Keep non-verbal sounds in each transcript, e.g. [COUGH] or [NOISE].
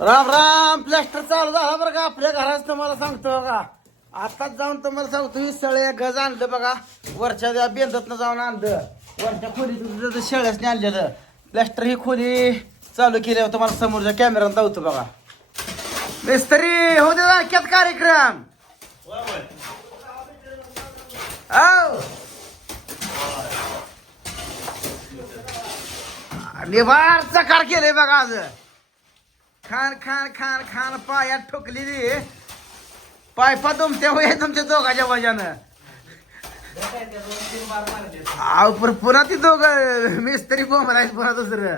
Ram Ram plaster चालू झाला बरं का. आपल्या घरात तुम्हाला सांगतो बघा. आताच जाऊन तुम्हाला सांगतो ही सळे गज आणलं बघा. वरच्या त्या बेंदतनं जाऊन आणलं. वरच्या खोलीत शेळ्यासने आणलेलं. प्लॅस्टर ही खोली चालू केली तुम्हाला समोरच्या कॅमेऱ्यात जाऊतो बघा. मिस्त्री हो दे ऐक्यात कार्यक्रम. औ. निवार चकार केले बघा आज. खान खान खान खान पायात ठोकलेली. पायपा तुमच्या वय तुमच्या दोघाच्या वजानं. पण पुन्हा ती दोघ मिस्त्री बोंबलायच पुन्हा दुसरं.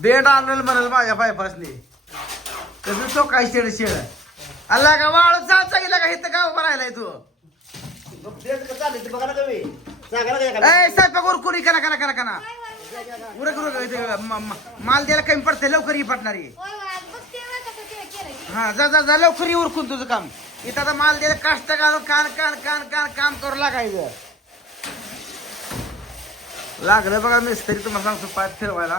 बेड आणलं म्हणाल माझ्या पायपासनी. कसं तो काय शेड शेड. अल्ला का वाळू चाल सांगितलं का इथं का उभा राहिलाय तू ए स्वयंपाक उरकून कना कना कना कना उरक उरक इथे म- म- माल द्यायला कमी पडते लवकर ही पडणारी हा जा जा जा लवकर ये उरकून तुझं काम. इथं आता माल द्यायला काष्ट घालून कान कान कान कान काम करू लागायचं. लागलं बघा मिस्त्री तुम्हाला सांगतो पाय फिरवायला.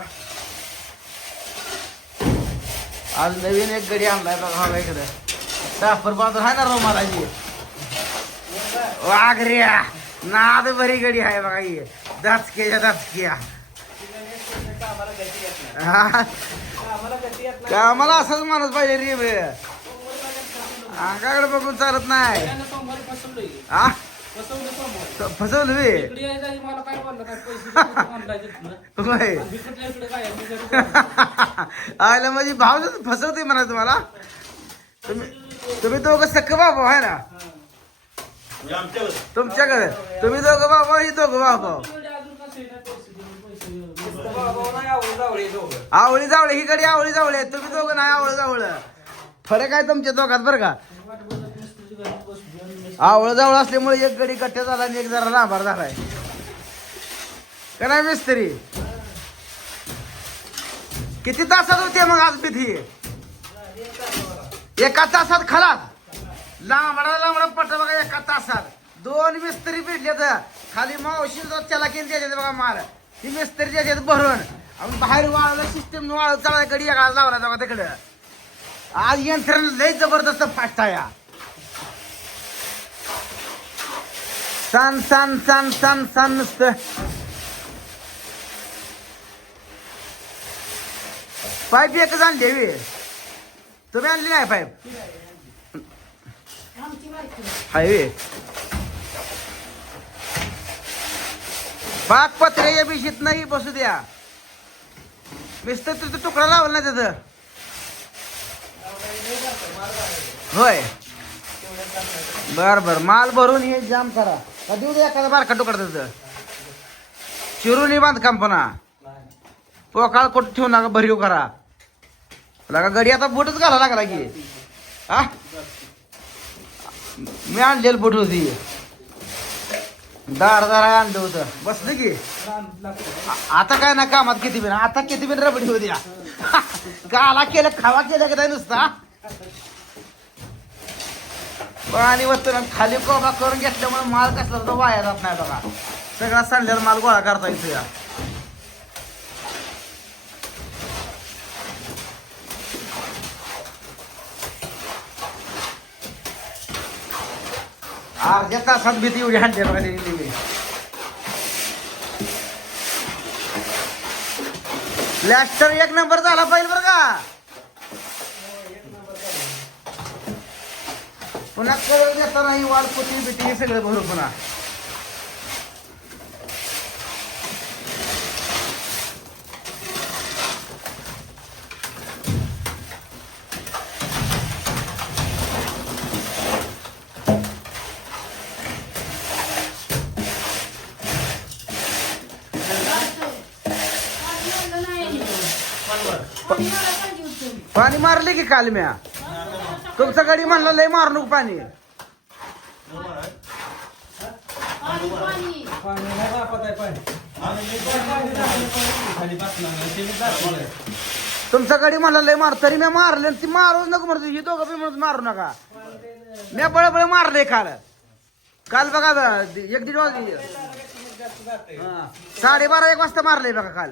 आज नवीन एक गडी आणलाय बघा हवा इकडे. साफर बाजूला आहे ना रोमालाची. वाघऱ्या नाद बरी गडी आहे बघा ही. दाचक्याच्या दाचक्या. हा. कामाला असाच माणूस पाहिजे रे बे. अंगाकडे बघून चालत नाही. हा. फसवलं बे. [LAUGHS] [LAUGHS] आयला माझी भाव फसवते म्हणा तुम्हाला. तुम्ही तुम्ही दोघं सक्क बाबा आहे ना? तुमच्याकडे. तुम्ही दोघं बाबा ही दोघं बाबा. आवळी जावळे ही गडी आवळी जावळे तुम्ही दोघं नाही आवळ जावळ. फरक आहे तुमच्या दोघात बरं का? आवळ जावळ असल्यामुळे एक गडी कट्ट्या झाला आणि एक जरा लांबार झालाय. का नाही मिस्त्री? किती तासात होते मग आज पिथी एका तासात खलास? लांबडा लांबडा पट बघा एका तासात. दोन मिस्त्री भेटले तर खाली मावशी त्याला किती द्यायचे बघा मार. ही मिस्त्री द्यायचे भरून. आपण बाहेर वाळलं सिस्टम वाळ चालला गडी एका लावला बघा तिकडं. आज यंत्रणा लय जबरदस्त फास्ट आहे हा. सन सन सन सन सन नुसतं. पाईप एकच आणली बे. तुम्ही आणली नाही पाईप? हायवे पाकपत्र्याच्या बिशीत नाही बसू द्या. मिस्तर तिथं तुकडा लावला ना तिथं होय. बर बर. माल भरून हे जाम करा. कधी देऊ द्या एखादा बारका तुकडा तिथं चिरून बांधकाम पणा पोकाळ कुठं ठेवू नका भरीव करा. लगा गडी आता बोटच घाला लागला की. हा? मी आणलेलं बोट होती. दार दार आणलं होतं. बसलं की? आ- आता काय ना कामात किती बिन? आता किती बिन रबडी होती हा. गाला केलं खावा केलं का नाही नुसता? पाणी वतन खाली कोबा करून घेतल्यामुळे माल कसला तर वाया जात नाही बघा. सगळा सांडल्यावर माल गोळा करता येतो या अर्ध्या तासात भीती एवढी हांडे बघा त्यांनी लिहिली एक नंबर झाला पाहिजे बरं का? पुन्हा कलर देताना ही वाढ पोटी बिटी सगळं भरू पुन्हा. पाणी मारले की काल म्या? तुमचं गाडी म्हणला लय मारू नको पाणी. तुमचा गाडी म्हणला लय मार तरी मी मारले ती मारूच नको म्हणतो ही दोघं बी म्हणून मारू नका. मी बळबळ मारले काल. काल बघा एक दीड वाजले. साडेबारा एक वाजता मारले बघा काल.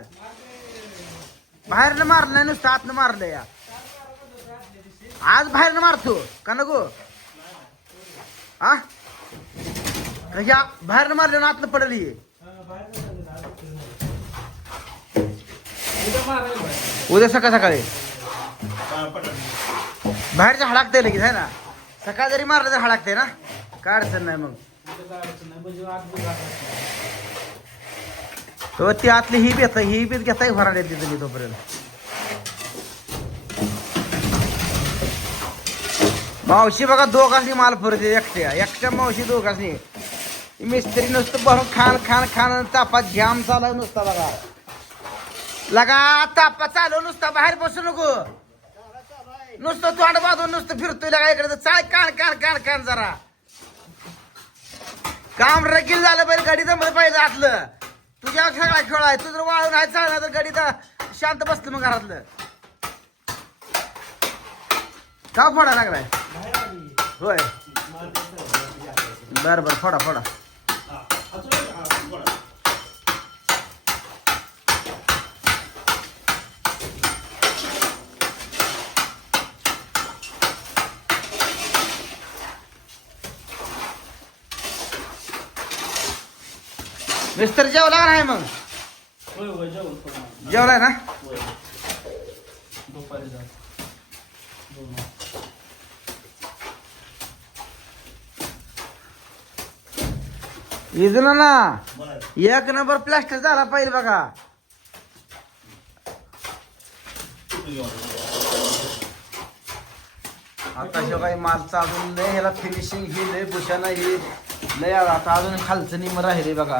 बाहेरनं मारलं नाही नुसतं आतनं मारलं या. आज बाहेरनं मारतो का नको? हा बाहेरनं मारलं ना आतनं पडली. उद्या सकाळ सकाळी. बाहेरच्या हडाकते लगेच आहे ना? सकाळ जरी मारलं तर हडाकते ना? काय अडचण नाही मग. तो ती आतली ही बेत ही बीत घेताय भराडे तिथं मी तोपर्यंत. मावशी बघा दोघांनी माल फुरते एकट्या. एकट्या मावशी दोघांनी. मिस्त्री नुसतं भरून खान खान खान तापात जाम चालू नुसता बघा. लगा तापा चालू नुसता बाहेर बसू नको. नुसतं तोंड बाजून नुसतं फिरतोय लगा इकडे चाळ चाल कान कान कान कान जरा. काम रगील झालं पाहिजे गाडी जमलं पाहिजे आतलं. तुझ्या सगळा खेळ आहे. तुझं वाळून आहे चालणार तर गाडी तर शांत बसलं मग घरातलं. का फोडा लागलाय? होय. बर बर फोडा फोडा. मिस्तर जेवला का नाही मग? जेवलाय ना? इजला ना एक नंबर प्लास्टर झाला पाहिजे बघा. आता काही माल चालून लय ह्याला फिनिशिंग ही लय भूषण ही लय आता अजून खालचं निम राहिले बघा.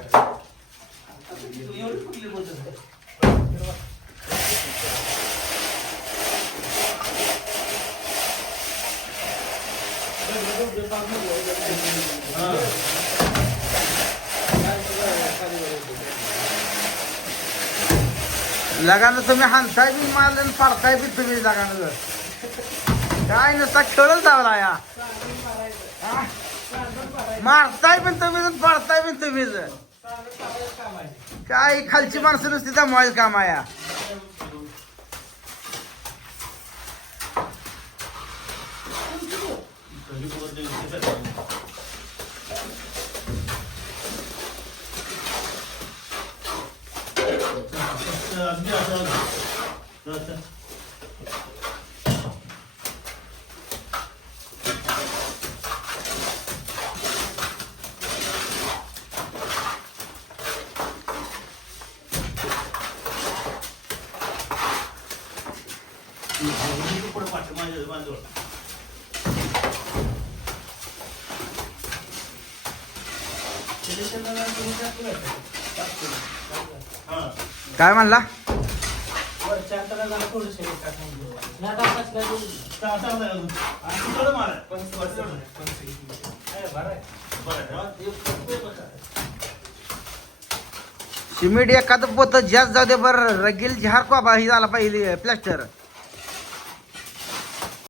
लगानं तुम्ही हानसाय बी माल आणि पारताय बी तुम्ही लगानं काय नुसता खेळच धावला या हा? मारताय पण तुम्ही आणि पाडताय पण जर काय खालची माणसं नुसती जमवायचं काम आहे या. Asli aşağı. Zaten. Deixa eu dar uma olhada no काय म्हणला? सिमेंट एखादं पोत जास्त जाऊ दे बरं. रगील झार कोबा ही झाला पाहिजे प्लॅस्टर.